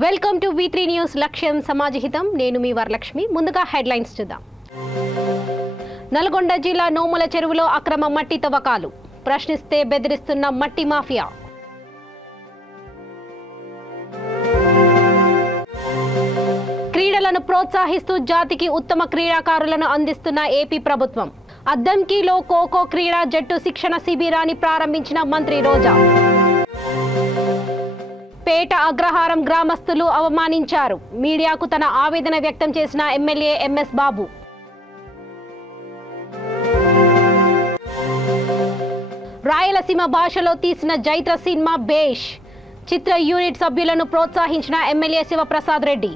Welcome to V3 news లక్ష్యం సమాజహితం నేను మీ వరలక్ష్మి ముందుగా హెడ్లైన్స్ చూద్దాం నల్గొండ జిల్లా నోముల చెరువులో అక్రమ మట్టి తవ్వకాలు ప్రశ్నిస్తే బెదిరిస్తున్న మట్టి మాఫియా క్రీడలను ప్రోత్సహిస్తూ జాతికి ఉత్తమ క్రీడాకారులను అందిస్తున్న ఏపీ ప్రభుత్వం అద్దంకిలో ఖోఖో క్రీడా జట్టు శిక్షణ శిబిరాన్ని ప్రారంభించిన మంత్రి రోజా పేట అగ్రహారం గ్రామస్తులు అవమానించారు మీడియాకు తన ఆవేదన వ్యక్తం చేసిన ఎమ్మెల్యే ఎంఎస్ బాబు రాయలసీమ భాషలో తీసిన జైత్ర సినిమా బేష్ చిత్ర యూనిట్ సభ్యులను ప్రోత్సహించిన ఎమ్మెల్యే శివప్రసాద్ రెడ్డి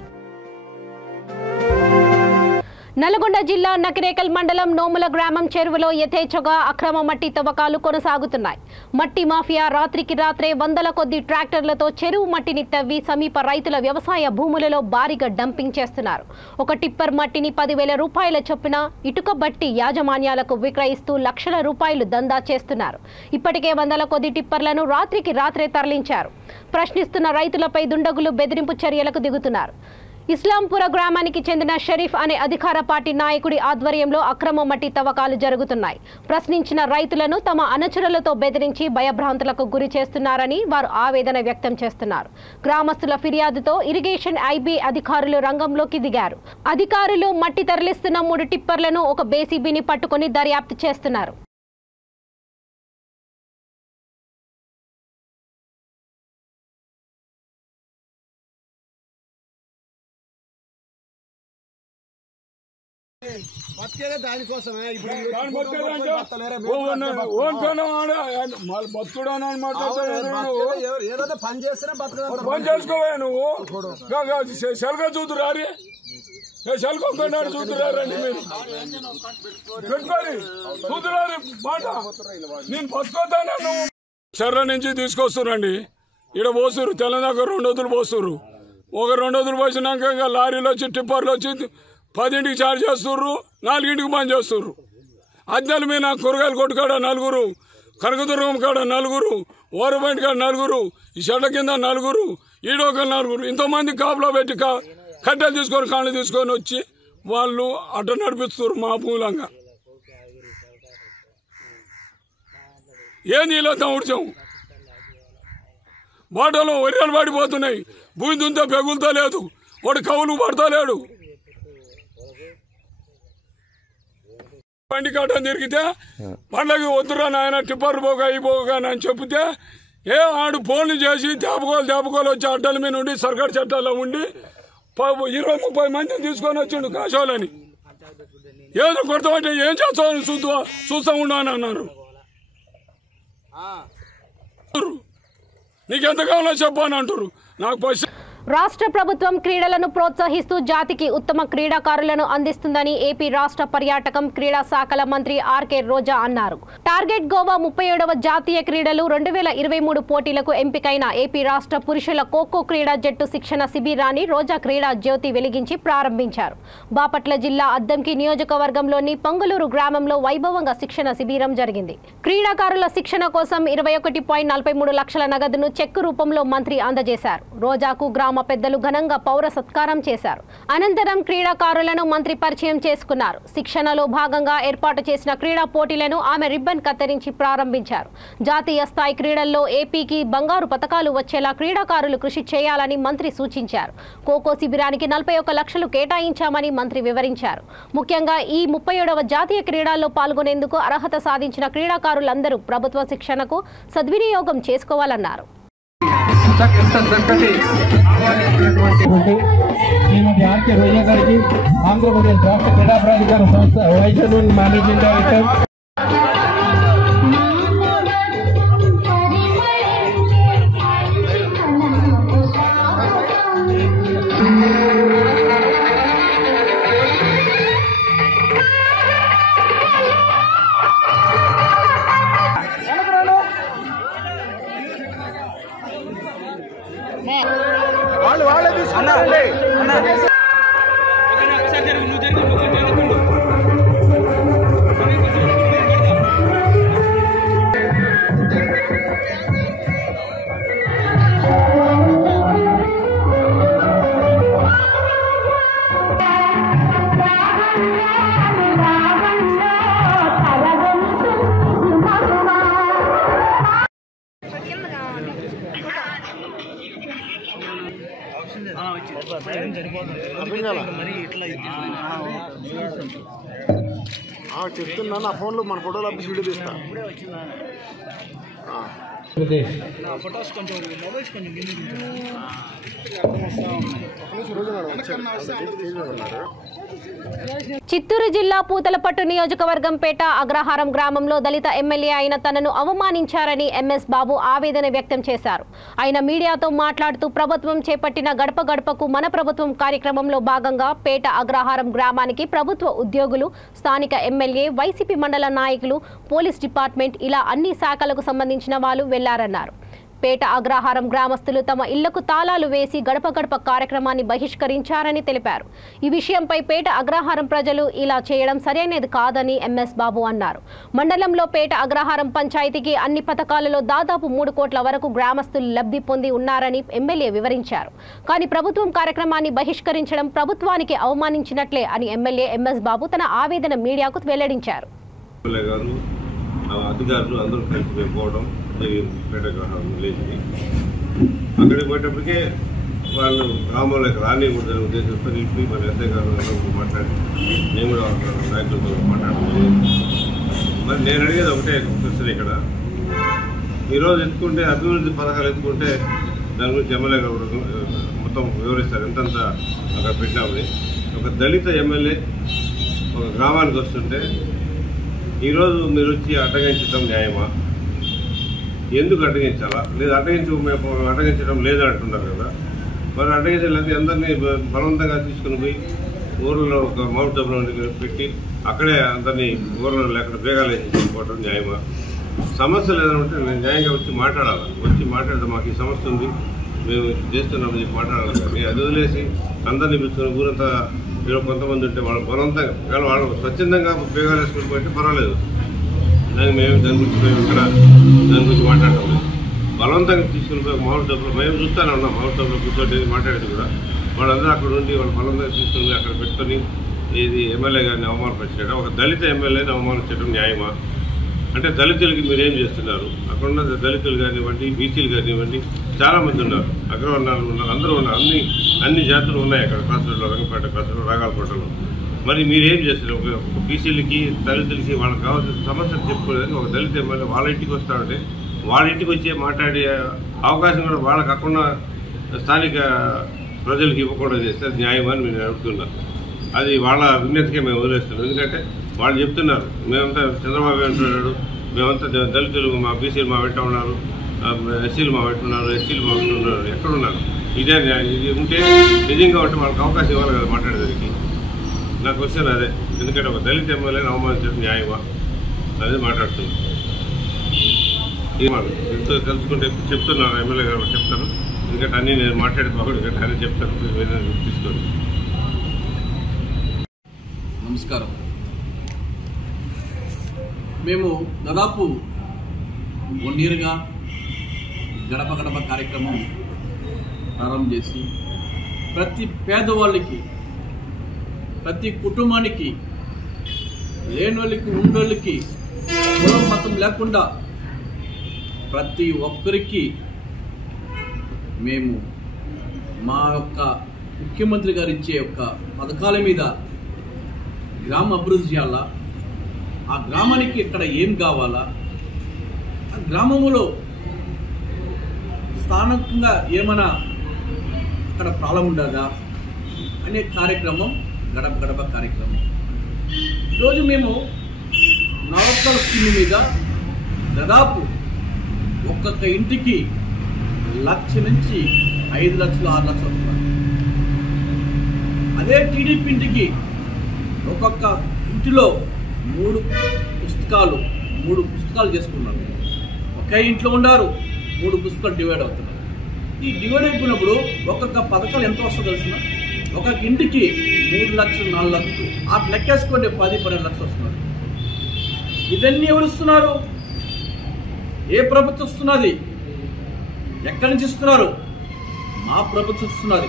నల్గొండ జిల్లా నకిరేకల్ మండలం నోముల గ్రామం చెరువులో యథేచ్ఛగా అక్రమ మట్టి తవ్వకాలు కొనసాగుతున్నాయి మట్టి మాఫియా రాత్రికి రాత్రే వందల కొద్ది ట్రాక్టర్లతో చెరువు మట్టిని తవ్వి సమీప రైతుల వ్యవసాయ భూములలో భారీగా డంపింగ్ చేస్తున్నారు ఒక టిప్పర్ మట్టిని 10,000 రూపాయల చొప్పున ఇటుక బట్టి యాజమాన్యాలకు విక్రయిస్తూ లక్షల రూపాయలు దందా చేస్తున్నారు ఇప్పటికే వందల కొద్ది టిప్పర్లను రాత్రికి రాత్రే తరలించారు ప్రశ్నిస్తున్న రైతులపై దుండగులు బెదిరింపు చర్యలకు దిగుతున్నారు ఇస్లాంపుర గ్రామానికి చెందిన షరీఫ్ అనే అధికార పార్టీ నాయకుడి ఆధ్వర్యంలో అక్రమ మట్టి తవ్వకాలు జరుగుతున్నాయి ప్రశ్నించిన రైతులను తమ అనుచరులతో బెదిరించి భయభ్రాంతులకు గురి చేస్తున్నారని వారు ఆవేదన వ్యక్తం చేస్తున్నారు గ్రామస్తుల ఫిర్యాదుతో ఇరిగేషన్ ఐబీ అధికారులు రంగంలోకి దిగారు అధికారులు మట్టి తరలిస్తున్న 3 టిప్పర్లను ఒక బేసీబీని పట్టుకొని దర్యాప్తు చేస్తున్నారు దానికోసమే ఏదైనా పని చేస్తేనే పని చేసుకోవా నువ్వు సెల్గా చూతురారి సెల్కొన్నాడు చూతురారండి మీరు పెట్టుకోరి చూతురారి మాట నేను బతుకోతాను నువ్వు చెర్ర నుంచి తీసుకొస్తురండి ఇక్కడ పోస్తురు తెలంగాణ 2 వదులు పోస్తురు ఒక 2 వదులు పోసినాక ఇంకా లారీలు వచ్చి టిప్పర్లు వచ్చి 10ంటికి చార్జ్ చేస్తుర్రు 4ంటికి బంద్ చేస్తుర్రు అద్దెల మీద కూరగాయలు కొట్టుకాడ 4 కనకదుర్గం కాడ 4 ఓరబంటి కాడ 4 ఈ చెట్ల కింద 4 ఈడొక 4 ఇంతమంది కాపులో పెట్టి కట్టెలు తీసుకొని కాళ్ళు తీసుకొని వచ్చి వాళ్ళు అడ్డ నడిపిస్తున్నారు మా మూలంగా ఏం నీళ్ళతో ఉడిచాం బాటలో ఒరియలు పడిపోతున్నాయి భూమి దుంతో పెగులుతో లేదు వాడు కవులు పడతలేడు బండి కాటం తిరిగితే పండ్లకి వద్దురా నాయన టిప్పర్ పోగా అయిపోగా అని చెప్తే ఆడు ఫోన్లు చేసి దేపకోలు వచ్చి అడ్డల మీద ఉండి సర్కారు చట్టాల్లో ఉండి 20-30 మందిని తీసుకొని వచ్చిండు కాశోలని ఏదో కొడతామంటే ఏం చేస్తామని చూస్తా ఉండు అని అన్నారు నీకెంత కావాలో చెప్పని అంటారు నాకు రాష్ట్ర ప్రభుత్వం క్రీడలను ప్రోత్సహిస్తూ జాతికి ఉత్తమ క్రీడాకారులను అందిస్తుందని ఏపీ రాష్ట్ర పర్యాటకం క్రీడా శాఖల మంత్రి ఆర్కే రోజా అన్నారు టార్గెట్ గోవా 37వ జాతీయ క్రీడలు 2023 పోటీలకు ఎంపికైన ఏపీ రాష్ట్ర పురుషుల ఖోఖో క్రీడా జట్టు శిక్షణ శిబిరాన్ని రోజా క్రీడా జ్యోతి వెలిగించి ప్రారంభించారు బాపట్ల జిల్లా అద్దంకి నియోజకవర్గంలోని పొంగలూరు గ్రామంలో వైభవంగా శిక్షణ శిబిరం జరిగింది క్రీడాకారుల శిక్షణ కోసం 21.43 లక్షల నగదును చెక్కు రూపంలో మంత్రి అందజేశారు రోజాకు గ్రామ పెద్దలు ఘనంగా పౌర సత్కారం చేశారు అనంతరం క్రీడాకారులను మంత్రి పరిచయం చేసుకున్నారు శిక్షణలో భాగంగా ఏర్పాటు చేసిన క్రీడా పోటీలను ఆమె రిబ్బన్ కత్తిరించి ప్రారంభించారు జాతీయ స్థాయి క్రీడల్లో ఏపీకి బంగారు పతకాలు వచ్చేలా క్రీడాకారులు కృషి చేయాలని మంత్రి సూచించారు ఖోఖో శిబిరానికి 41 లక్షలు కేటాయించామని మంత్రి వివరించారు ముఖ్యంగా ఈ 37వ జాతీయ క్రీడల్లో పాల్గొనేందుకు అర్హత సాధించిన క్రీడాకారులందరూ ప్రభుత్వ శిక్షణకు సద్వినియోగం చేసుకోవాలన్నారు శ్రీమతి ఆర్కే రోజా గారికి ఆంధ్రప్రదేశ్ రాష్ట్ర క్రీడా ప్రాధికార సంస్థ వైస్ మేనేజింగ్ డైరెక్టర్ వాళ్ళే తీసుకున్నారండి చెప్తున్నా నా ఫోన్లో మన ఫోటోలు అప్పుడు వీడియో తీస్తా చిత్తూరు జిల్లా పూతలపట్టు నియోజకవర్గం పేట అగ్రహారం గ్రామంలో దళిత ఎమ్మెల్యే అయిన తనను అవమానించారని ఎంఎస్ బాబు ఆవేదన వ్యక్తం చేశారు. ఆయన మీడియాతో మాట్లాడుతూ ప్రభుత్వం చేపట్టిన గడప గడపకు మన ప్రభుత్వం కార్యక్రమంలో భాగంగా పేట అగ్రహారం గ్రామానికి ప్రభుత్వ ఉద్యోగులు, స్థానిక ఎమ్మెల్యే, వైసీపీ మండల నాయకులు, పోలీస్ డిపార్ట్మెంట్ ఇలా అన్ని శాఖలకు సంబంధించిన వాళ్ళు వెళ్లారన్నారు. పేట అగ్రహారం గ్రామస్తులు తమ ఇళ్లకు తాళాలు వేసి గడప గడప కార్యక్రమాన్ని బహిష్కరించారని తెలిపారు. ఈ విషయంపై పేట అగ్రహారం ప్రజలు ఇలా చేయడం సరైనది కాదని ఎంఎస్ బాబు అన్నారు. మండలంలో పేట అగ్రహారం పంచాయతీకి అన్ని పథకాలలో దాదాపు 3 కోట్ల వరకు గ్రామస్తులు లబ్ధి పొంది ఉన్నారని ఎమ్మెల్యే వివరించారు. కానీ ప్రభుత్వం కార్యక్రమాన్ని బహిష్కరించడం ప్రభుత్వానికి అవమానించినట్లే అని ఎమ్మెల్యే ఎంఎస్ బాబు తన ఆవేదన మీడియాకు వెల్లడించారు. అధికారులు అందరూ కలిసి మేము పోవడం పేట విలేజ్కి అక్కడికి పోయేటప్పటికే వాళ్ళు గ్రామంలోకి రానివ్వకూడదనే ఉద్దేశంతో నిలిపి మన ఎస్ఐ గారు మాట్లాడి నేను కూడా నాయకులతో మాట్లాడుతున్నాను. మరి నేను అడిగేది ఒకటే ప్రశ్న, ఇక్కడ ఈరోజు ఎత్తుకుంటే అభివృద్ధి పథకాలు ఎత్తుకుంటే దాని గురించి ఎమ్మెల్యే గారు మొత్తం వివరిస్తారు ఎంతంత అక్కడ పెట్టామని. ఒక దళిత ఎమ్మెల్యే ఒక గ్రామానికి వస్తుంటే ఈరోజు మీరు వచ్చి అడ్డగించడం న్యాయమా? ఎందుకు అడ్డగించాలా? లేదా అడ్డగించడం లేదంటున్నారు కదా. మరి అడ్డగించలేదు అందరినీ బలవంతంగా తీసుకుని పోయి ఊర్లో ఒక మౌట్ డబ్బులో పెట్టి అక్కడే అందరినీ ఊర్లో లేకుండా బేగాలు వేసి తీసుకోవడం న్యాయమా? సమస్యలు ఏదైనా ఉంటే నేను న్యాయంగా వచ్చి మాట్లాడాలి. వచ్చి మాట్లాడితే మాకు ఈ సమస్య ఉంది, మేము చేస్తున్నామని చెప్పి మాట్లాడాలి. కానీ అది వదిలేసి అందరినీ పిలుచుకుని ఊరంతా కొంతమంది ఉంటే వాళ్ళు బలవంతంగా వాళ్ళు స్వచ్ఛందంగా బేగాలు వేసుకుని పోతే పర్వాలేదు. దాని గురించి మేము ఇక్కడ దాని గురించి మాట్లాడటం లేదు. బలవంతంగా తీసుకుని పోయి మామూలు డబ్బులు మేము చూస్తూనే ఉన్నాం. మామూలు డబ్బులు కూర్చోటి మాట్లాడేది కూడా వాళ్ళందరూ అక్కడ ఉండి వాళ్ళు బలవంతంగా తీసుకుని అక్కడ పెట్టుకొని ఇది ఎమ్మెల్యే గారిని అవమానపరిచేయడం, ఒక దళిత ఎమ్మెల్యేని అవమానించడం న్యాయమా? అంటే దళితులకి మీరేం చేస్తున్నారు? అక్కడ ఉన్న దళితులు కానివ్వండి, బీసీలు కానివ్వండి, చాలామంది ఉన్నారు, అగ్రవర్ణాలు ఉన్నారు, అందరూ ఉన్నారు, అన్ని జాతులు ఉన్నాయి అక్కడ కాసరలో, రంగపేట కాసరలో, రాగాలపేటలో. మరి మీరేం చేస్తారు? ఒక బీసీలకి, దళితులకి వాళ్ళకి కావాల్సిన సమస్యలు చెప్పుకోలేదని ఒక దళిత ఎమ్మెల్యే వాళ్ళ ఇంటికి వస్తామంటే వాళ్ళ ఇంటికి వచ్చి మాట్లాడే అవకాశం కూడా వాళ్ళకి కాకుండా స్థానిక ప్రజలకు ఇవ్వకుండా చేస్తే న్యాయమని నేను అడుగుతున్నాను. అది వాళ్ళ విజ్ఞతకే మేము వదిలేస్తున్నాం. ఎందుకంటే వాళ్ళు చెప్తున్నారు మేమంతా చంద్రబాబు అంటున్నాడు, మేమంతా దళితులు మా బీసీలు మా వెంట ఉన్నారు, ఎస్సీలు మా వెంట ఉన్నారు, ఎస్సీలు మా వెంట ఉన్నారు, ఎక్కడున్నారు? ఇదే ఇది ఉంటే నిజంగా ఉంటే వాళ్ళకి అవకాశం ఇవ్వాలి కదా మాట్లాడేదానికి. నా క్వశ్చన్ అదే. ఎందుకంటే ఒక దళిత ఎమ్మెల్యేని అవమానించడం న్యాయమా అనేది మాట్లాడుతున్నాను. ఎంతో తెలుసుకుంటే చెప్తున్నాను, ఎమ్మెల్యే గారు చెప్తాను. ఎందుకంటే అన్నీ నేను మాట్లాడిపోకూడదు, అన్నీ చెప్తాను, తీసుకోండి. నమస్కారం. మేము దాదాపు 1 ఇయర్గా గడప గడప కార్యక్రమం ప్రారంభం చేసి ప్రతి పేదవాళ్ళకి, ప్రతి కుటుంబానికి, లేనోళ్ళకి, ఉన్నోళ్ళకి, కులం మతం లేకుండా ప్రతి ఒక్కరికి మేము మా యొక్క ముఖ్యమంత్రి గారు ఇచ్చే యొక్క పథకాల మీద గ్రామ అభివృద్ధి చేయాలా, ఆ గ్రామానికి ఇక్కడ ఏం కావాలా, ఆ గ్రామంలో స్థానికంగా ఏమైనా అక్కడ ప్రాబ్లం ఉండదా అనే కార్యక్రమం గడప గడప కార్యక్రమం. ఈరోజు మేము నవరత్నాల స్కీమ్ మీద దాదాపు ఒక్కొక్క ఇంటికి 1,00,000 నుంచి 5 లక్షలు 6 లక్షలు వస్తున్నారు. అదే టీడీపీ ఇంటికి ఒక్కొక్క ఇంటిలో 3 పుస్తకాలు చేసుకున్నారు. ఒకే ఇంట్లో ఉన్నారు, 3 పుస్తకాలు డివైడ్ అవుతున్నారు. ఈ డివైడ్ అయిపోయినప్పుడు ఒక్కొక్క పథకాలు ఎంత వస్తుందో తెలిసిన ఒక్కొక్క ఇంటికి 3 లక్షలు 4 లక్షలు ఆ లెక్కేసుకోండి, 10-12 లక్షలు వస్తున్నారు. ఇవన్నీ ఎవరు ఇస్తున్నారు? ఏ ప్రభుత్వం ఇస్తున్నది? ఎక్కడి నుంచి ఇస్తున్నారు? మా ప్రభుత్వం ఇస్తున్నది.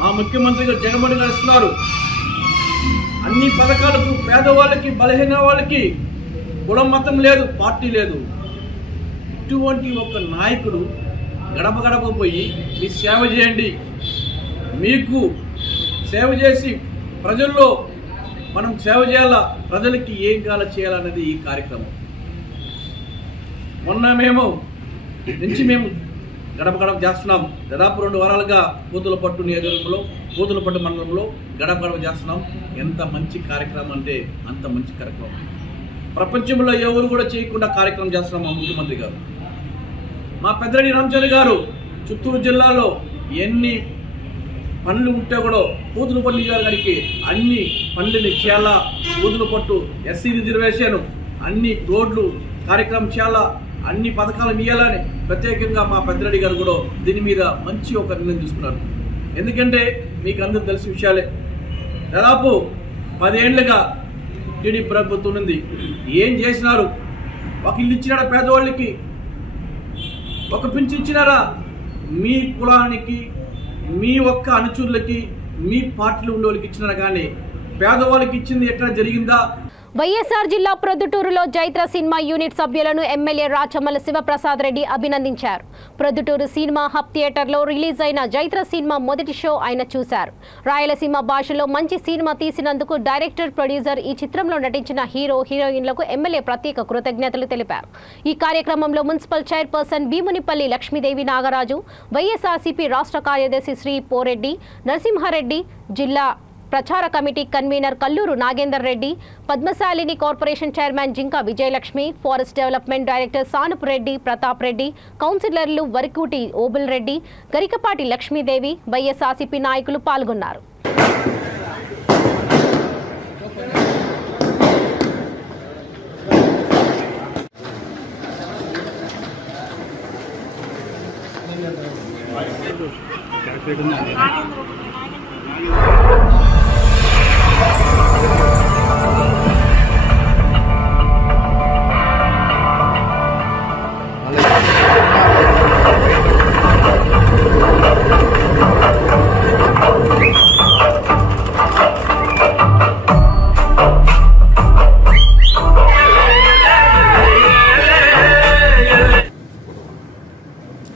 మా ముఖ్యమంత్రి గారు జగన్మోహన్ గారు ఇస్తున్నారు. అన్ని పథకాలకు పేదవాళ్ళకి, బలహీన వాళ్ళకి కులం మతం లేదు, పార్టీ లేదు. ఇటువంటి ఒక నాయకుడు గడప గడప పోయి మీ సేవ చేయండి, మీకు సేవ చేసి ప్రజల్లో మనం సేవ చేయాలా, ప్రజలకి ఏం కావాలో చేయాలన్నది ఈ కార్యక్రమం. మొన్న మేము గడప గడప చేస్తున్నాం. దాదాపు 2 వారాలుగా పూతలపట్టు నియోజకవర్గంలో, పూతలపట్టు మండలంలో గడప గడప చేస్తున్నాం. ఎంత మంచి కార్యక్రమం అంటే అంత మంచి కార్యక్రమం. ప్రపంచంలో ఎవరు కూడా చేయకుండా కార్యక్రమం చేస్తున్నాం మా ముఖ్యమంత్రి గారు. మా పెద్దిరెడ్డి రామచంద్ర గారు చిత్తూరు జిల్లాలో ఎన్ని పనులు ఉంటే కూడా పూతలపట్టు నియోజకవర్గానికి అన్ని పనులని చేయాలా, పూతలపట్టు ఎస్సీ రిజర్వేషన్, అన్ని రోడ్లు కార్యక్రమం చేయాలా, అన్ని పథకాలు ఇవ్వాలని ప్రత్యేకంగా మా పెద్దిరెడ్డి గారు కూడా దీని మీద మంచి ఒక నిర్ణయం తీసుకున్నారు. ఎందుకంటే మీకు అందరూ తెలిసిన విషయాలే, దాదాపు 10 ఏళ్లుగా టీడీపీ ప్రభుత్వం ఉంది. ఏం చేసినారు? ఒక ఇల్లు ఇచ్చినారా పేదవాళ్ళకి? ఒక పింఛన్ ఇచ్చినారా? మీ కులానికి, మీ ఒక్క అనుచరులకి, మీ పార్టీలో ఉండే వాళ్ళకి ఇచ్చినారా? కానీ పేదవాళ్ళకి ఇచ్చింది ఎట్లా జరిగిందా? వైఎస్ఆర్ జిల్లా ప్రొద్దుటూరులో జైత్ర సినిమా యూనిట్ సభ్యులను ఎమ్మెల్యే రాచమల్ల శివప్రసాద్ రెడ్డి అభినందించారు. ప్రొద్దుటూరు సినిమా హబ్ థియేటర్లో రిలీజ్ అయిన జైత్ర సినిమా మొదటి షో ఆయన చూశారు. రాయలసీమ భాషలో మంచి సినిమా తీసినందుకు డైరెక్టర్, ప్రొడ్యూసర్, ఈ చిత్రంలో నటించిన హీరో, హీరోయిన్లకు ఎమ్మెల్యే ప్రత్యేక కృతజ్ఞతలు తెలిపారు. ఈ కార్యక్రమంలో municipal chairperson Bheemunipalli Lakshmidevi Nagaraju, YSRCP రాష్ట్ర కార్యదర్శి శ్రీ పోరెడ్డి నరసింహారెడ్డి, జిల్లా ప్రచార కమిటీ కన్వీనర్ కల్లూరు నాగేందర్ రెడ్డి, పద్మశాలిని corporation chairman Jinka Vijayalakshmi, forest development director Sanupu Reddy, Pratap Reddy, కౌన్సిలర్లు వరికూటి ఓబుల్ రెడ్డి, గరికపాటి లక్ష్మీదేవి, వైఎస్ఆర్సీపీ నాయకులు పాల్గొన్నారు.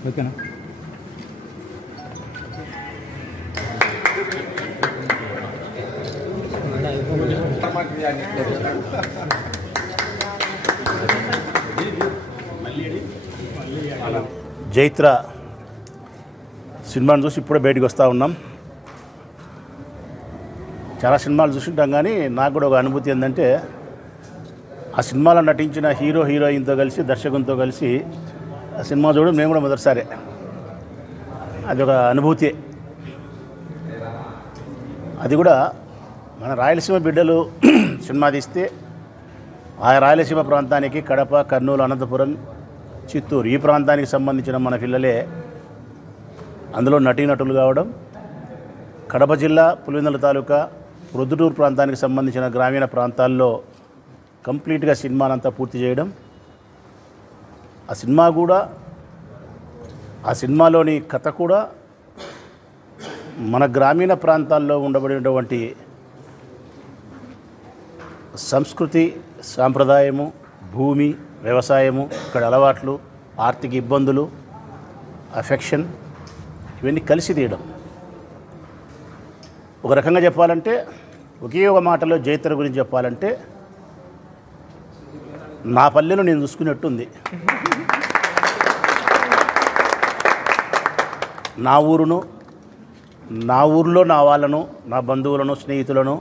ఓకేనా? జైత్ర సినిమాను చూసి ఇప్పుడే బయటకు వస్తూ ఉన్నాం. చాలా సినిమాలు చూసింటాం, కానీ నాకు కూడా ఒక అనుభూతి ఏంటంటే, ఆ సినిమాలో నటించిన హీరో, హీరోయిన్తో కలిసి, దర్శకునితో కలిసి ఆ సినిమా చూడడం మేము కూడా మొదటిసారి. అది ఒక అనుభూతి. అది కూడా మన రాయలసీమ బిడ్డలు సినిమా తీస్తే ఆ రాయలసీమ ప్రాంతానికి కడప, కర్నూలు, అనంతపురం, చిత్తూరు ఈ ప్రాంతానికి సంబంధించిన మన పిల్లలే అందులో నటీనటులు కావడం, కడప జిల్లా పులివెందుల తాలూకా ప్రొద్దుటూరు ప్రాంతానికి సంబంధించిన గ్రామీణ ప్రాంతాల్లో కంప్లీట్గా సినిమానంతా పూర్తి చేయడం, ఆ సినిమా కూడా, ఆ సినిమాలోని కథ కూడా మన గ్రామీణ ప్రాంతాల్లో ఉండబడినటువంటి సంస్కృతి, సాంప్రదాయము, భూమి, వ్యవసాయము, ఇక్కడ అలవాట్లు, ఆర్థిక ఇబ్బందులు, అఫెక్షన్, ఇవన్నీ కలిసి తీయడం. ఒక రకంగా చెప్పాలంటే, ఒకే ఒక మాటలో జైత్ర గురించి చెప్పాలంటే, నా పల్లెను నేను చూసుకున్నట్టుంది. నా ఊరును, నా ఊరిలో నా వాళ్ళను, నా బంధువులను, స్నేహితులను,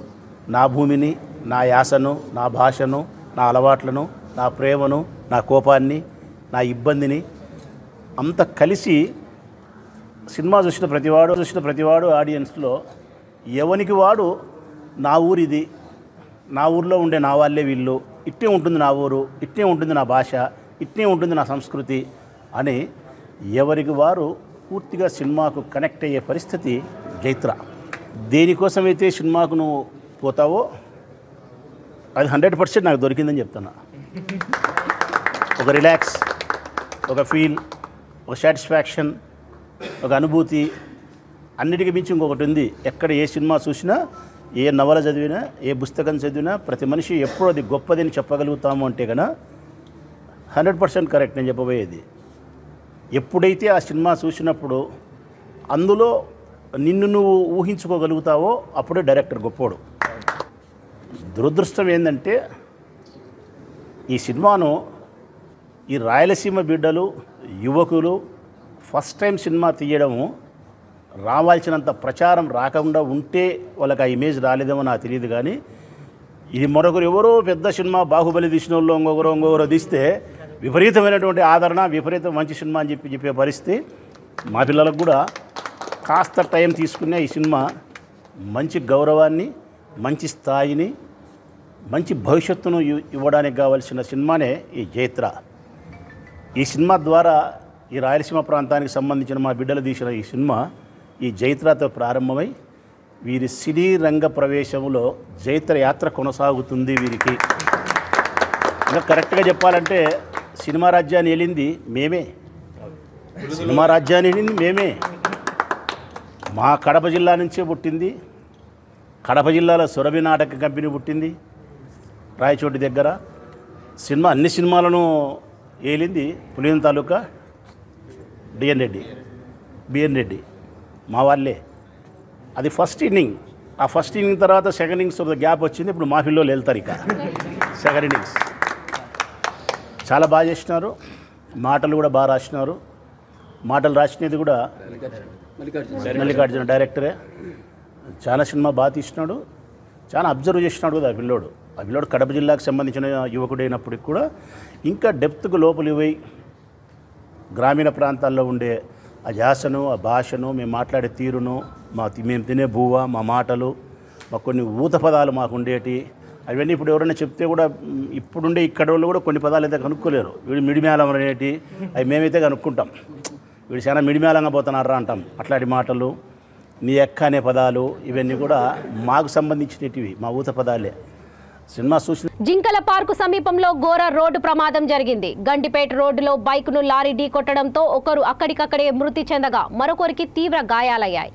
నా భూమిని, నా యాసను, నా భాషను, నా అలవాట్లను, నా ప్రేమను, నా కోపాన్ని, నా ఇబ్బందిని అంత కలిసి సినిమా చూసిన ప్రతివాడు ఆడియన్స్లో ఎవనికి వాడు నా ఊరు ఇది, నా ఊరిలో ఉండే నా వాళ్ళే వీళ్ళు, ఇట్టే ఉంటుంది నా ఊరు, ఇట్టే ఉంటుంది నా భాష, ఇట్టే ఉంటుంది నా సంస్కృతి అని ఎవరికి వారు పూర్తిగా సినిమాకు కనెక్ట్ అయ్యే పరిస్థితి జైత్ర. దేనికోసమైతే సినిమాకు నువ్వు పోతావో అది 100% నాకు దొరికిందని చెప్తున్నా. ఒక రిలాక్స్, ఒక ఫీల్, ఒక సాటిస్ఫాక్షన్, ఒక అనుభూతి, అన్నిటికీ మించి ఇంకొకటి ఉంది. ఎక్కడ ఏ సినిమా చూసినా, ఏ నవల చదివినా, ఏ పుస్తకం చదివినా ప్రతి మనిషి ఎప్పుడు అది గొప్పదని చెప్పగలుగుతాము అంటే కన్నా 100% కరెక్ట్ నేను చెప్పబోయేది. ఎప్పుడైతే ఆ సినిమా చూసినప్పుడు అందులో నిన్ను నువ్వు ఊహించుకోగలుగుతావో అప్పుడే డైరెక్టర్ గొప్పోడు. దురదృష్టం ఏంటంటే ఈ సినిమాను ఈ రాయలసీమ బిడ్డలు యువకులు ఫస్ట్ టైం సినిమా తీయడము రావాల్సినంత ప్రచారం రాకుండా ఉంటే వాళ్ళకి ఆ ఇమేజ్ రాలేదేమో నాకు తెలియదు. కానీ ఇది మరొకరు ఎవరో పెద్ద సినిమా బాహుబలి తీసిన వాళ్ళు ఇంకొకరో తీస్తే విపరీతమైనటువంటి ఆదరణ, విపరీతం మంచి సినిమా అని చెప్పే పరిస్థితి. మా పిల్లలకు కూడా కాస్త టైం తీసుకునే ఈ సినిమా మంచి గౌరవాన్ని, మంచి స్థాయిని, మంచి భవిష్యత్తును ఇవ్వడానికి కావాల్సిన సినిమానే ఈ జైత్ర. ఈ సినిమా ద్వారా ఈ రాయలసీమ ప్రాంతానికి సంబంధించిన మా బిడ్డలు తీసిన ఈ సినిమా ఈ జైత్రతో ప్రారంభమై వీరి సినీ రంగ ప్రవేశంలో జైత్ర యాత్ర కొనసాగుతుంది. వీరికి ఇంకా కరెక్ట్గా చెప్పాలంటే సినిమా రాజ్యాన్ని వెళ్ళింది మేమే, సినిమా రాజ్యాన్ని వెళ్ళింది మేమే. మా కడప జిల్లా నుంచే పుట్టింది. కడప జిల్లాలో సురభి నాటక కంపెనీ పుట్టింది రాయచోటి దగ్గర. అన్ని సినిమాలను ఏలింది పులివెం తాలూకా బిఎన్ రెడ్డి మా వాళ్ళే. అది ఫస్ట్ ఇన్నింగ్. ఆ ఫస్ట్ ఇన్నింగ్ తర్వాత సెకండ్ ఇన్నింగ్స్ గ్యాప్ వచ్చింది. ఇప్పుడు మా పిల్లలు వెళ్తారు ఇక సెకండ్ ఇన్నింగ్స్. చాలా బాగా చేసినారు, మాటలు కూడా బాగా రాసినారు. మాటలు రాసినది కూడా మల్లికార్జున డైరెక్టరే. చాలా సినిమా బాగా తీసినాడు, చాలా అబ్జర్వ్ చేసినాడు కదా ఆ పిల్లోడు కడప జిల్లాకు సంబంధించిన యువకుడైనప్పటికి కూడా ఇంకా డెప్త్కు లోపలి పోయి గ్రామీణ ప్రాంతాల్లో ఉండే ఆ యాసను, ఆ భాషను, మేము మాట్లాడే తీరును, మేము తినే బువ్వ, మా మాటలు, మాకు కొన్ని ఊత పదాలు మాకు ఉండేటి అవన్నీ ఇప్పుడు ఎవరైనా చెప్తే కూడా ఇప్పుడుండే ఇక్కడ వాళ్ళు కూడా కొన్ని పదాలు అయితే కనుక్కోలేరు. వీడు మిడిమేళం అనేటి అవి మేమైతే కనుక్కుంటాం. వీడు చాలా మిడిమేళంగా పోతున్నారా అంటాం. అట్లాంటి మాటలు, నీ ఎక్క అనే పదాలు ఇవన్నీ కూడా మాకు సంబంధించినవి, మా ఊత పదాలే. సినిమా చూసి జింకల పార్కు సమీపంలో ఘోర రోడ్డు ప్రమాదం జరిగింది. గండిపేట రోడ్డులో బైక్ను లారీ ఢీకొట్టడంతో ఒకరు అక్కడికక్కడే మృతి చెందగా మరొకరికి తీవ్ర గాయాలయ్యాయి.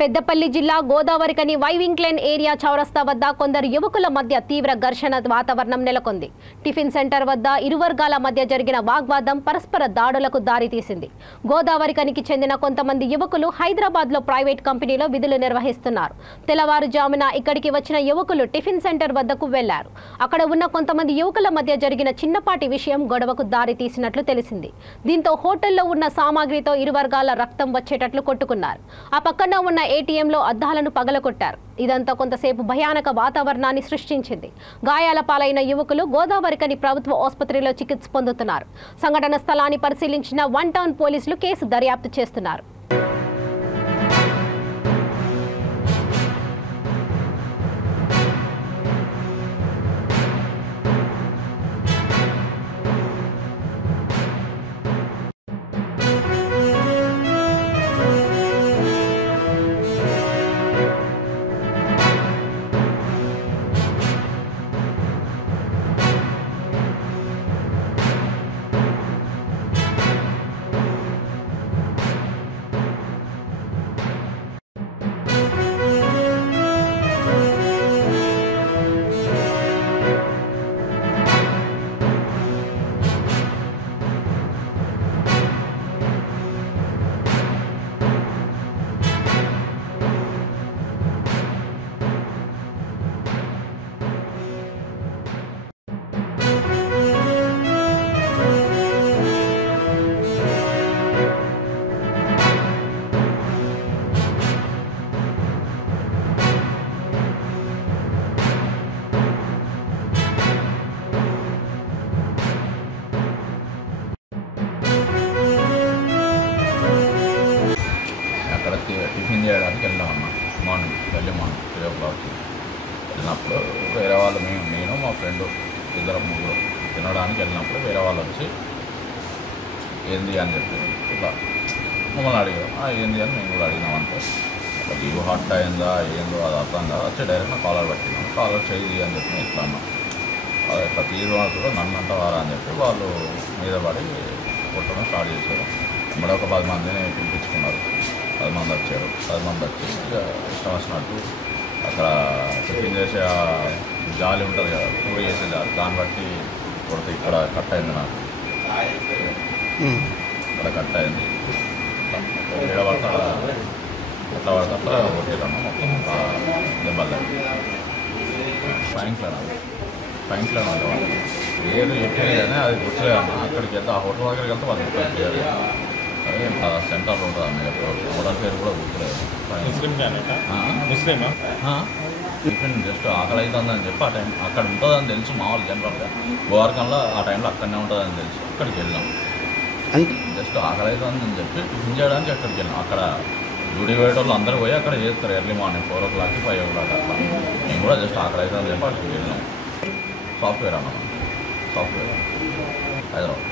పెద్దపల్లి జిల్లా గోదావరికని వైవింగ్లేన్ ఏరియా చౌరస్తా వద్ద కొందరు యువకుల మధ్య తీవ్ర ఘర్షణ వాతావరణం నెలకొంది. టిఫిన్ సెంటర్ వద్ద ఇరు వర్గాల మధ్య జరిగిన వాగ్వాదం పరస్పర దాడులకు దారితీసింది. గోదావరికనికి చెందిన కొంతమంది యువకులు హైదరాబాద్లో ప్రైవేట్ కంపెనీలో విధులు నిర్వహిస్తున్నారు. తెల్లవారుజామున ఇక్కడికి వచ్చిన యువకులు టిఫిన్ సెంటర్ వద్దకు వెళ్లారు. అక్కడ ఉన్న కొంతమంది యువకుల మధ్య జరిగిన చిన్నపాటి విషయం గొడవకు దారితీసినట్లు తెలిసింది. దీంతో హోటల్లో ఉన్న సామాగ్రితో ఇరు వర్గాల రక్తం వచ్చేటట్లు కొట్టుకున్నారు. ఆ పక్కన ఉన్న ఏటీఎంలో అద్దాలను పగలగొట్టారు. ఇదంతా కొంతసేపు భయానక వాతావరణాన్ని సృష్టించింది. గాయాల పాలైన యువకులు గోదావరికని ప్రభుత్వ ఆసుపత్రిలో చికిత్స పొందుతున్నారు. సంఘటన స్థలాన్ని పరిశీలించిన 1 టౌన్ పోలీసులు కేసు దర్యాప్తు చేస్తున్నారు. 2 3 తినడానికి వెళ్ళినప్పుడు వేరే వాళ్ళు వచ్చి ఏంది అని చెప్పి ఇట్లా మమ్మల్ని అడిగారు. ఏంది అని మేము కూడా అడిగినాం అంతే. జీవో హట్ అయిందా ఏందో అది అర్థం కాదు. వచ్చి డైరెక్ట్గా కాలర్ పట్టినాం. కాలర్ చేయి అని చెప్పి ఇట్లా అన్నాం. అది ఇట్లా తీసుకోవడం కూడా నన్ను అంటవారా అని చెప్పి వాళ్ళు మీద పడి కొట్టడం స్టార్ట్ చేశారు. మరి ఒక 10 మందిని పిలిపించుకున్నారు. 10 మంది వచ్చారు. 10 మంది వచ్చి ఇష్టం వచ్చినట్టు అక్కడ టిఫిన్ చేసే జాలి ఉంటుంది కదా, పూరి చేసే జాలి, దాన్ని బట్టి కొడితే ఇక్కడ కట్ అయింది. నాకు ఇక్కడ కట్ అయింది. ఎట్లా పడతాడా ఎట్లా పడతా కొట్టేదమ్మా మొత్తం దెబ్బలు ఫ్యాంక్లో ఉండేవాళ్ళు. ఏది చెప్పేది కానీ అది గుర్తులేదమ్మా. అక్కడికి వెళ్తే ఆ హోటల్ దగ్గరికి వెళ్తే వాళ్ళు గుర్తు అదే సెంటర్లో ఉంటుంది అన్న హోటల్ పేరు కూడా గుర్తులేదు. టిఫిన్ జస్ట్ ఆకలి అవుతుందని చెప్పి ఆ టైం అక్కడ ఉంటుందని తెలుసు. మామూలు జనరల్గా గోవార్కంలో ఆ టైంలో అక్కడనే ఉంటుందని తెలుసు. అక్కడికి వెళ్ళాం. జస్ట్ ఆకలి అవుతుందని చెప్పి టిఫిన్ చేయడానికి అక్కడికి వెళ్ళాం. అక్కడ డ్యూటీ పోయేటోళ్ళు అందరూ పోయి అక్కడ చేస్తారు ఎర్లీ మార్నింగ్ 4 o'clock 5 o'clock అట్లా. మేము కూడా జస్ట్ ఆకలి అవుతుందని చెప్పి అక్కడికి వెళ్ళాం. సాఫ్ట్వేర్ అన్నమాట, సాఫ్ట్వేర్ హైదరాబాద్.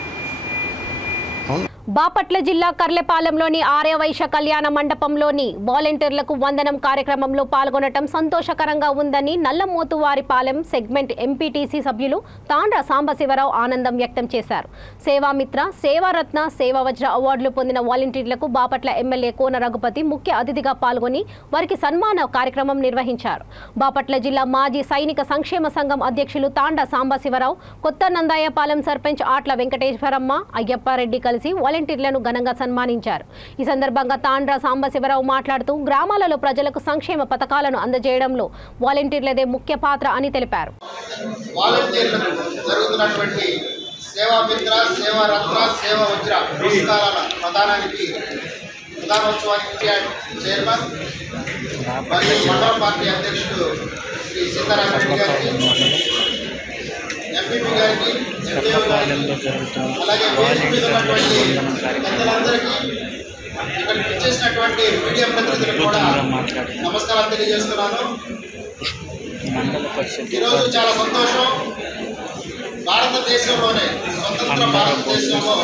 బాపట్ల జిల్లా కర్లెపాలెంలోని ఆర్యవైశ్య కళ్యాణ మండపంలోని వాలంటీర్లకు వందనం కార్యక్రమంలో పాల్గొనడం సంతోషకరంగా ఉందని నల్లమోతువారిపాలెం సెగ్మెంట్ ఎంపీటీసీ సభ్యులు తాండ్ర సాంబశివరావు ఆనందం వ్యక్తం చేశారు. సేవామిత్ర, సేవారత్న, సేవావజ్ర అవార్డులు పొందిన వాలంటీర్లకు బాపట్ల ఎమ్మెల్యే కోన రఘుపతి ముఖ్య అతిథిగా పాల్గొని వారికి సన్మాన కార్యక్రమం నిర్వహించారు. బాపట్ల జిల్లా మాజీ సైనిక సంక్షేమ సంఘం అధ్యక్షులు తాండ్ర సాంబశివరావు, కొత్త నందాయపాలెం సర్పంచ్ ఆట్ల వెంకటేశ్వరమ్మ, అయ్యప్పారెడ్డి కలిసి వాలంటీర్లను ఘనంగా సన్మానించారు. ఈ సందర్భంగా తాండ్ర సాంబశివరావు మాట్లాడుతూ గ్రామాలలో ప్రజలకు సంక్షేమ పథకాలను అందజేయడంలో వాలంటీర్లదే ముఖ్య పాత్ర అని తెలిపారు. వాలంటీర్లకు జరుగుతున్నటువంటి సేవామిత్ర, సేవారత్న, సేవావజ్ర పురస్కారాల ప్రధానోత్సవానికి చైర్మన్ మరియు మండల పార్టీ అధ్యక్షుడు శ్రీ సీతారామరెడ్డి గారికి, ఎంపీపీ గారికి, ఎంపీఓ గారికి, అలాగే వేదిక మీద ఉన్నటువంటి పెద్దలందరికీ, ఇక్కడికి ఇచ్చేసినటువంటి మీడియా ప్రతినిధులకు కూడా నమస్కారాలు తెలియజేస్తున్నాను. ఈరోజు చాలా సంతోషం. భారతదేశంలోనే, స్వతంత్ర భారతదేశంలో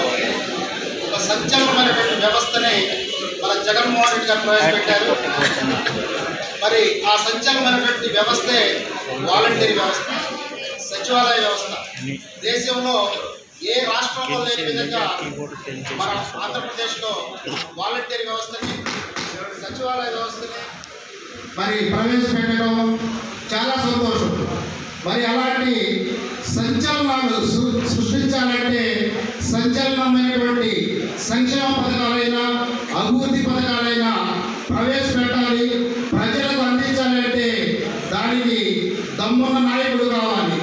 ఒక సంచలనమైనటువంటి వ్యవస్థని మన జగన్మోహన్ రెడ్డి గారు ప్రవేశపెట్టారు. మరి ఆ సంచలనమైనటువంటి వ్యవస్థే వాలంటీర్ వ్యవస్థ, సచివాలయ వ్యవస్థ. దేశంలో ఏ రాష్ట్రంలో లేని విధంగా మన ఆంధ్రప్రదేశ్లో వాలంటీర్ వ్యవస్థని, సచివాలయ వ్యవస్థని మరి ప్రవేశపెట్టడం చాలా సంతోషం. మరి అలాంటి సంచలనాలు సృష్టించాలంటే సంచలనమైనటువంటి సంక్షేమ పథకాలైనా అభివృద్ధి పథకాలైనా ప్రవేశపెట్టాలి, ప్రజలకు అందించాలంటే దానికి దమ్మున్న నాయకుడు కావాలి,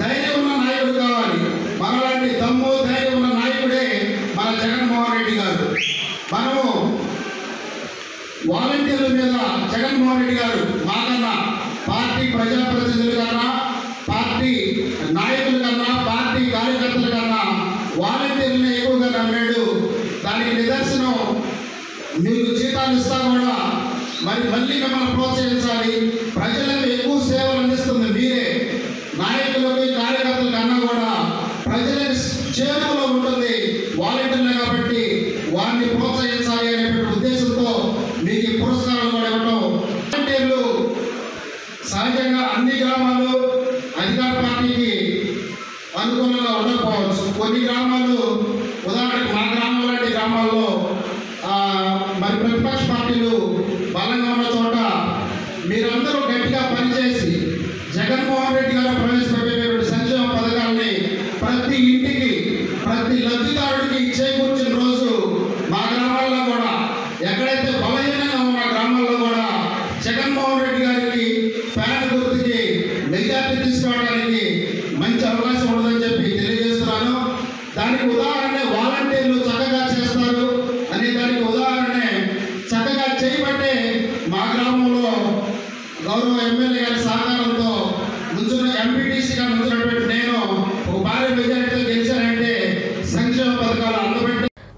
ధైర్యం ఉన్న నాయకుడు కావాలి. మనలాంటి దమ్ము ధైర్యం ఉన్న నాయకుడే మన జగన్మోహన్ రెడ్డి గారు. మనము వాలంటీర్ల మీద జగన్మోహన్ రెడ్డి గారు మాకన్నా, పార్టీ ప్రజాప్రతినిధుల కన్నా, పార్టీ నాయకుల కన్నా, పార్టీ కార్యకర్తల కన్నా వాలంటీర్లను ఎక్కువగా నమ్మాడు. దానికి నిదర్శనం మీకు జీతాలు ఇస్తా కూడా మరి మళ్ళీ మిమ్మల్ని ప్రోత్సహించాలి. ప్రజలకు ఎక్కువ సేవలు అందిస్తుంది మీరే. నాయకులకి కార్యకర్తల కన్నా కూడా ప్రజలకు చేరువలో ఉంటుంది వాలంటీర్లు కాబట్టి వారిని ప్రోత్సహించాలి అనేటువంటి ఉద్దేశంతో మీకు ఈ పురస్కారాలు కూడా ఇవ్వడం. వాలంటీర్లు సహజంగా అన్ని గ్రామాలు అధికార పార్టీకి అనుకూలంగా ఉండకపోవచ్చు. కొన్ని గ్రామాలు, ఉదాహరణకు మా గ్రామం లాంటి గ్రామాల్లో మరి ప్రతిపక్ష పార్టీలు బలంగా ఉన్న చోట మీరందరూ గట్టిగా పనిచేసి జగన్మోహన్ రెడ్డి గారు ప్రవేశపెట్టేటువంటి సంక్షేమ పథకాలని ప్రతి ఇంటికి, ప్రతి లబ్ధిదారుడికి చేకూర్చిన రోజు మా గ్రామాల్లో కూడా, ఎక్కడైతే బలహీనంగా ఉన్న గ్రామాల్లో కూడా జగన్మోహన్ రెడ్డి గారికి ఫ్యాన్ గుర్తుకి మెజార్టీ తీసుకోవడానికి మంచి అవకాశం ఉండదని చెప్పి తెలియజేస్తున్నాను. దానికి ఉదాహరణ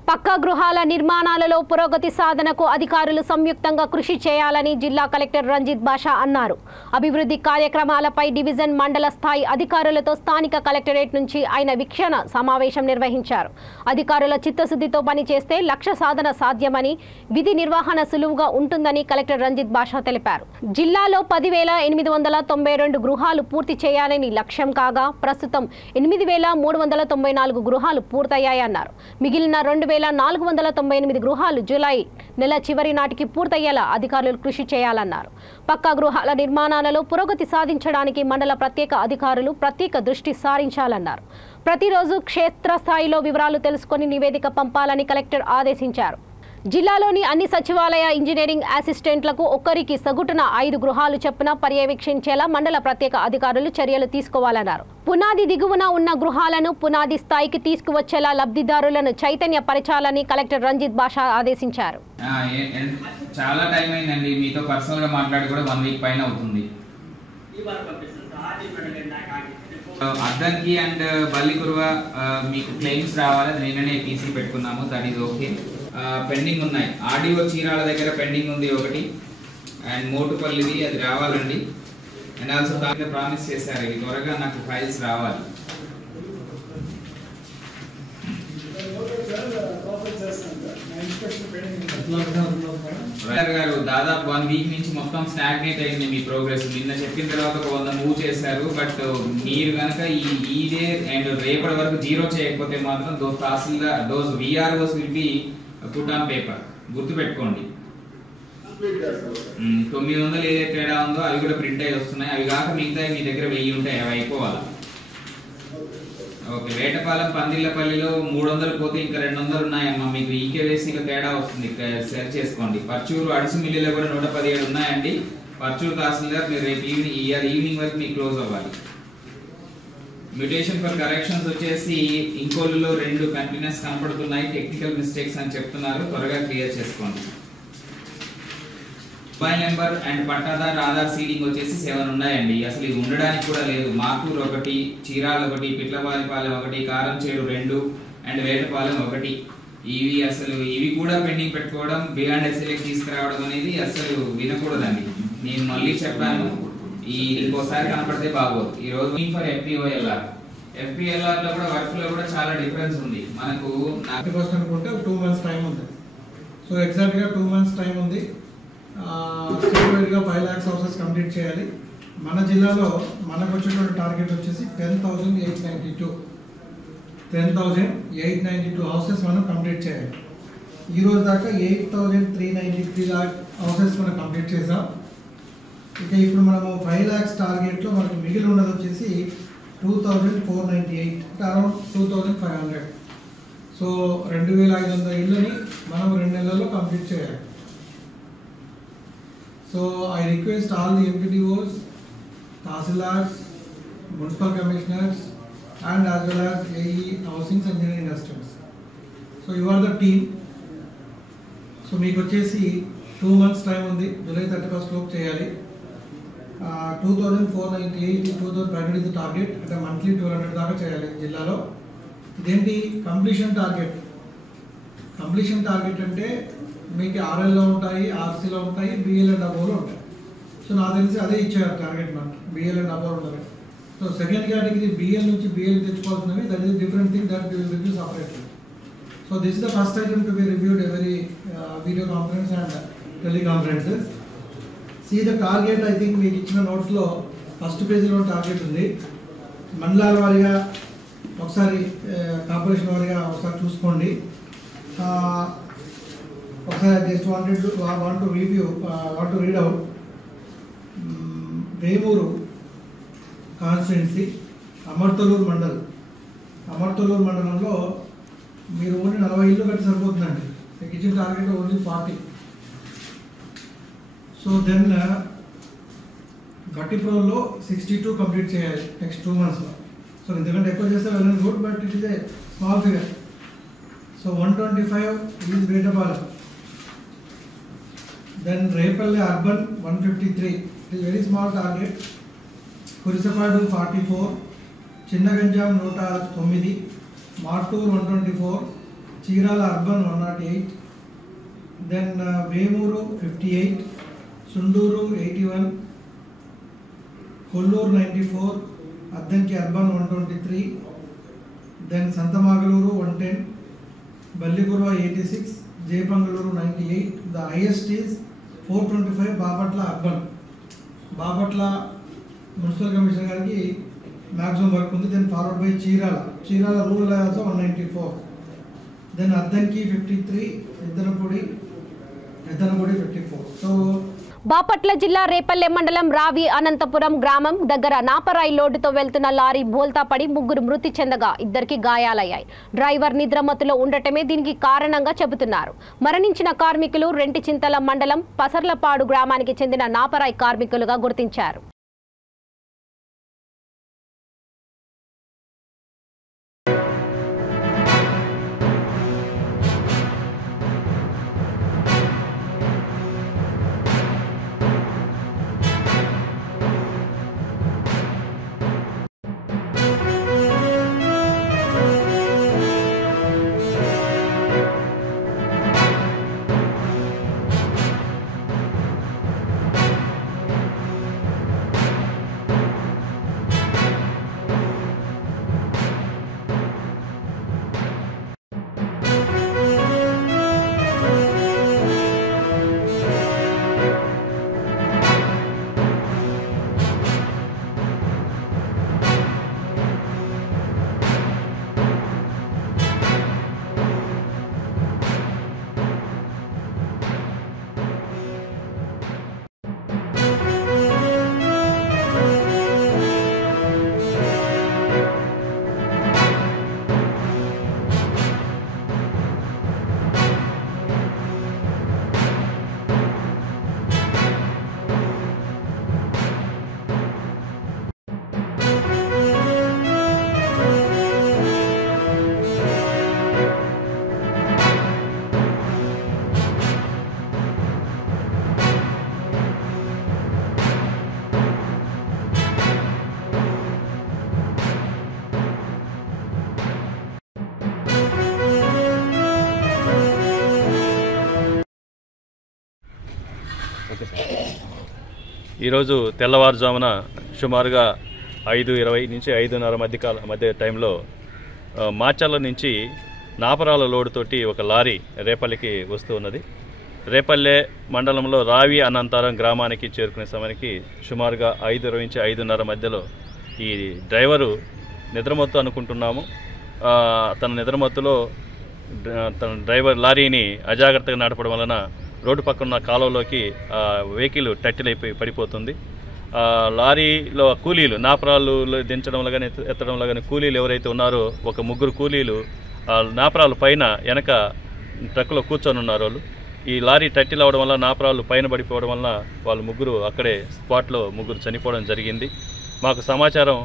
పక్కా గృహాల నిర్మాణాలలో పురోగతి సాధనకు అధికారులు సంయుక్తంగా కృషి చేయాలని జిల్లా కలెక్టర్ రంజిత్ బాషా అన్నారు. అభివృద్ధి కార్యక్రమాలపై డివిజన్ మండల స్థాయి అధికారులతో స్థానిక కలెక్టరేట్ నుంచి ఆయన వీక్షణ సమావేశం నిర్వహించారు. అధికారుల చిత్తశుద్ధితో పనిచేస్తే లక్ష్య సాధన సాధ్యమని, విధి నిర్వహణ సులువుగా ఉంటుందని కలెక్టర్ రంజిత్ బాషా తెలిపారు. జిల్లాలో 10,892 గృహాలు పూర్తి చేయాలని లక్ష్యం కాగా ప్రస్తుతం 8,394 గృహాలు పూర్తయ్యాయన్నారు. మిగిలిన 2,498 గృహాలు జూలై నెల చివరి నాటికి పూర్తయ్యేలా అధికారులు కృషి చేయాలన్నారు. పక్కా గృహాల నిర్మాణాలలో పురోగతి సాధించడానికి మండల ప్రత్యేక అధికారులు ప్రత్యేక దృష్టి సారించాలన్నారు. ప్రతిరోజు క్షేత్రస్థాయిలో వివరాలు తెలుసుకొని నివేదిక పంపాలని కలెక్టర్ ఆదేశించారు. జిల్లాలోని అన్ని సచివాలయ ఇంజనీరింగ్ అసిస్టెంట్లకు ఒక్కరికి సగటున 5 గృహాలు చొప్పున పర్యవేక్షించేలా మండల ప్రత్యేక అధికారులు చర్యలు తీసుకోవాలన్నారు. పునాది దిగువన ఉన్న గృహాలను పునాది స్థాయికి తీసుకువచ్చేలా లబ్ధిదారులను చైతన్యపరచాలని కలెక్టర్ రంజిత్ బాషా ఆదేశించారు. చాలా టైం అయిందండి, మీతో పర్సనల్ గా మాట్లాడి కూడా 1 వీక్ పైన అవుతుంది. అద్దంకి అండ్ బల్లికురువ మీకు క్లెయిమ్స్ రావాలి, నిన్ననే పీసీ పెట్టుకున్నాము, దట్ ఈస్ ఓకే. పెండింగ్ ఉన్నాయి, ఆర్డీఓ చీరాల దగ్గర పెండింగ్ ఉంది ఒకటి, అండ్ మోటుపల్లిది అది రావాలండి. అండ్ ఆల్సో దాని ప్రామిస్ చేశారు, ఇది త్వరగా నాకు ఫైల్స్ రావాలి. గారు దాదాపు 1 వీక్ నుంచి మొత్తం స్టాగ్నేట్ అయింది మీ ప్రోగ్రెస్. నిన్న చెప్పిన తర్వాత 100 మూవ్ చేశారు, బట్ మీరు కనుక ఈ డే అండ్ రేపటి వరకు 0 చేయకపోతే మాత్రం those VROs will be put on paper. గుర్తుపెట్టుకోండి, 900 ఏదైతే తేడా ఉందో అవి కూడా ప్రింట్ అయ్యి వస్తున్నాయి. అవి కాక మిగతా మీ దగ్గర 1000 ఉంటాయి, అవి అయిపోవాలి. ఓకే, వేటపాలెం పందిళ్ళపల్లిలో 300 పోతే ఇంకా 200 ఉన్నాయమ్మా. మీకు ఈకేవైసీలో తేడా వస్తుంది, సెర్చ్ చేసుకోండి. పర్చూరు అడిసిమిల్లిలో కూడా 117 ఉన్నాయండి. పర్చూరు తహసీల్దార్ మీరు రేపు ఈవినింగ్ వరకు మీకు క్లోజ్ అవ్వాలి. మ్యూటేషన్ ఫర్ కరెక్షన్స్ వచ్చేసి ఇంకోళ్ళలో 2 కంటిన్యూస్ కనపడుతున్నాయి, టెక్నికల్ మిస్టేక్స్ అని చెప్తున్నారు, త్వరగా క్లియర్ చేసుకోండి. Mobile number and pattadar Aadhaar seeding వచ్చేసి 7 ఉన్నాయండి. అసలు ఇది ఉండడానికి కూడా లేదు. మార్కూరు 1, చీరాల 1, పిట్లపాలెం 1, కారంచేడు 2 అండ్ వేటపాలెం 1. ఇవి కూడా పెండింగ్ పెట్టుకోవడం, బియాండ్ ఎస్ఎల్కి తీసుకురావడం అనేది అసలు వినకూడదండి. నేను మళ్ళీ చెప్పాను, ఇంకోసారి కనపడితే బాగోదు. ఈ రోజు ఫర్ FPLR లో కూడా వర్క్ లో కూడా చాలా డిఫరెన్స్ ఉంది. మనకు 31st అనుకుంటే 2 months టైం ఉంది. సో ఎగ్జాక్ట్ గా 2 months టైం ఉంది. స్టేట్ వైడ్ గా 5 lakhs హౌసెస్ కంప్లీట్ చేయాలి. మన జిల్లాలో మనకు వచ్చినటువంటి టార్గెట్ వచ్చేసి 10,892 హౌసెస్ మనం కంప్లీట్ చేయాలి. ఈ రోజు దాకా 8,393 హౌసెస్ మనం కంప్లీట్ చేసాం. ఇక ఇప్పుడు మనము 5 lakhs టార్గెట్లో మనకు మిగిలి ఉన్నది వచ్చేసి 2,498, అరౌండ్ 2,500. సో 2,500 ఇళ్ళని మనం 2 నెలల్లో కంప్లీట్ చేయాలి. So I request all the MPDOs, tahsildars, municipal commissioners and as well as AE housings engineering assistants. So you are the team. So మీకు వచ్చేసి 2 months టైం ఉంది, జూలై 31st లోపు చేయాలి. 2,498, 2,500 ఇది టార్గెట్, అంటే మంత్లీ 200 దాకా చేయాలి జిల్లాలో. ఇదేంటి కంప్లీషన్ టార్గెట్? కంప్లీషన్ టార్గెట్ అంటే మీకు RLలో ఉంటాయి, RCలో ఉంటాయి, BL అండ్ అబోవ్లో ఉంటాయి. సో నాకు తెలిసి అదే ఇచ్చారు టార్గెట్ మనకి, BL అండ్ అబోవ్ ఉంటుంది. సో సెకండ్ కేటగిరీ BL నుంచి BL తెచ్చుకోవాల్సినవి, that is different thing that will review separately. So this is the first item to be reviewed every video conference and teleconferences. See the target, I think మీకు ఇచ్చిన నోట్స్లో first పేజీలో target ఉంది. మండలాల వారిగా ఒకసారి, corporation వారిగా ఒకసారి చూసుకోండి. ఒకసారి just want to read out. Vemuru constituency, Amarthaluru మండలంలో మీరు ఓన్లీ 40 ఇళ్ళు కట్టి సరిపోతుందండి. మీకు ఇచ్చిన టార్గెట్ ఓన్లీ 40. సో దెన్ గట్టిప్రోల్లో 62 కంప్లీట్ చేయాలి నెక్స్ట్ 2 monthsలో. సో ఎందుకంటే ఎక్కువ చేస్తే వెళ్ళని good, but it is a small figure. So 125 is Vetapalem. Then Repalle urban 153, it is very small target. Kurisapadu 44, Chinnaganjam 109, Martur 124, Chirala urban 108, then Vemuru 58, Tsundur 81, Kollur 94, Addanki urban 123, then Santhamaguluru 110, Ballikurava 86, జయపంగళూరు 98. The highest is 425 Bapatla urban. Bapatla municipal commissioner గారికి maximum work ఉంది. Then forward by Chirala rural also 194, then Addanki 53, Eddanapudi 54. So Bapatla జిల్లా రేపల్లె మండలం రావి అనంతపురం గ్రామం దగ్గర నాపరాయి లోడుతో వెళ్తున్న lorry బోల్తా పడి 3 మృతి చెందగా 2కి గాయాలయ్యాయి. డ్రైవర్ నిద్రమత్తులో ఉండటమే దీనికి కారణంగా చెబుతున్నారు. మరణించిన కార్మికులు రెంటిచింతల మండలం పసర్లపాడు గ్రామానికి చెందిన నాపరాయి కార్మికులుగా గుర్తించారు. ఈరోజు తెల్లవారుజామున సుమారుగా 5:20 నుంచి 5:30 మధ్య టైంలో మాచర్ల నుంచి నాపరాల లోడుతోటి ఒక లారీ రేపల్లికి వస్తూ ఉన్నది. రేపల్లె మండలంలో రావి అనంతరం గ్రామానికి చేరుకునే సమయానికి సుమారుగా 5:20 నుంచి 5:30 మధ్యలో ఈ డ్రైవరు నిద్రమత్తు అనుకుంటున్నాము. తన నిద్రమత్తులో తన డ్రైవర్ లారీని అజాగ్రత్తగా నడపడం వలన రోడ్డు పక్కన కాలువలోకి వెహికల్ టట్టిలైపోయి పడిపోతుంది. లారీలో కూలీలు నాపరాలు దించడంలో కానీ ఎత్తడంలో కానీ కూలీలు ఎవరైతే ఉన్నారో ఒక 3 కూలీలు నాపరాలు పైన వెనక ట్రక్కులో కూర్చొని ఉన్నారు. వాళ్ళు ఈ లారీ టట్టిల్ అవడం వల్ల నాపరాలు పైన పడిపోవడం వల్ల వాళ్ళు 3 అక్కడే స్పాట్లో 3 చనిపోవడం జరిగింది. మాకు సమాచారం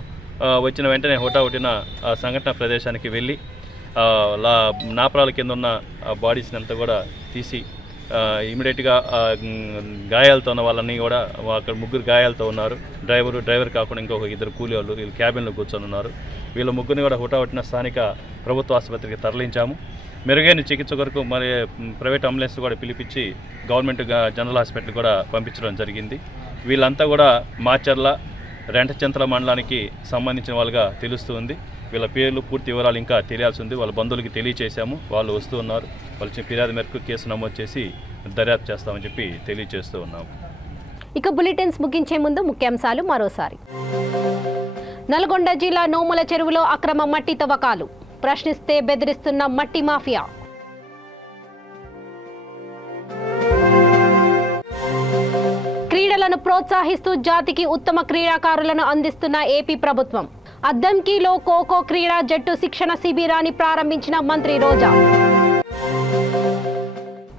వచ్చిన వెంటనే హుటాహుటిన ఆ సంఘటన ప్రదేశానికి వెళ్ళి నాపరాల కింద ఉన్న బాడీస్ని అంతా కూడా తీసి ఇమీడియట్గా గాయాలతో ఉన్న వాళ్ళని కూడా అక్కడ 3 గాయాలతో ఉన్నారు. డ్రైవర్ కాకుండా ఇంకొక 2 కూలీ వాళ్ళు వీళ్ళు క్యాబిన్లో కూర్చొని ఉన్నారు. వీళ్ళ 3 కూడా హుటాహుటిన స్థానిక ప్రభుత్వ ఆసుపత్రికి తరలించాము. మెరుగైన చికిత్స కొరకు మరి ప్రైవేట్ అంబులెన్స్ కూడా పిలిపించి గవర్నమెంట్ జనరల్ హాస్పిటల్ కూడా పంపించడం జరిగింది. వీళ్ళంతా కూడా మాచర్ల రెంటచింతల మండలానికి సంబంధించిన వాళ్ళుగా తెలుస్తుంది. వీళ్ళ పేర్లు పూర్తి వివరాలు ఇంకా తెలియాల్సి ఉంది. వాళ్ళ బంధువులకి తెలియచేశాము. వాళ్ళు వస్తూ ఉన్నారు. వాళ్ళు ఫిర్యాదు మేరకు కేసు నమోదు చేసి దర్యాప్తు చేస్తామని చెప్పి తెలియజేస్తూ ఉన్నాము. ఇక బులెటిన్స్ ముగించే ముందు ముఖ్యాంశాలు మరోసారి. నల్గొండ జిల్లా నోముల చెరువులో అక్రమ మట్టి తవ్వకాలు, ప్రశ్నిస్తే బెదిరిస్తున్న మట్టి మాఫియా. క్రీడలను ప్రోత్సహిస్తూ జాతికి ఉత్తమ క్రీడాకారులను అందిస్తున్న ఏపీ ప్రభుత్వం. అద్దంకిలో ఖోఖో క్రీడా జట్టు శిక్షణ శిబిరాన్ని ప్రారంభించిన మంత్రి రోజా.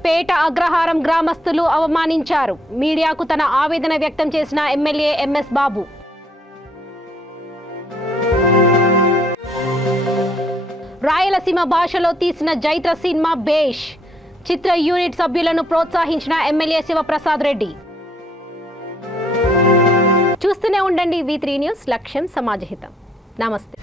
పేట అగ్రహారం గ్రామస్తులు అవమానించారు. మీడియాకు తన ఆవేదన వ్యక్తం చేసిన ఎమ్మెల్యే ఎంఎస్ బాబు. రాయలసీమ భాషలో తీసిన జైత్ర సినిమా బేష్. చిత్ర యూనిట్ సభ్యులను ప్రోత్సహించిన ఎమ్మెల్యే శివప్రసాద్ రెడ్డి. చూస్తూనే ఉండండి V3 న్యూస్, లక్ష్యం సమాజహితం. నమస్తే.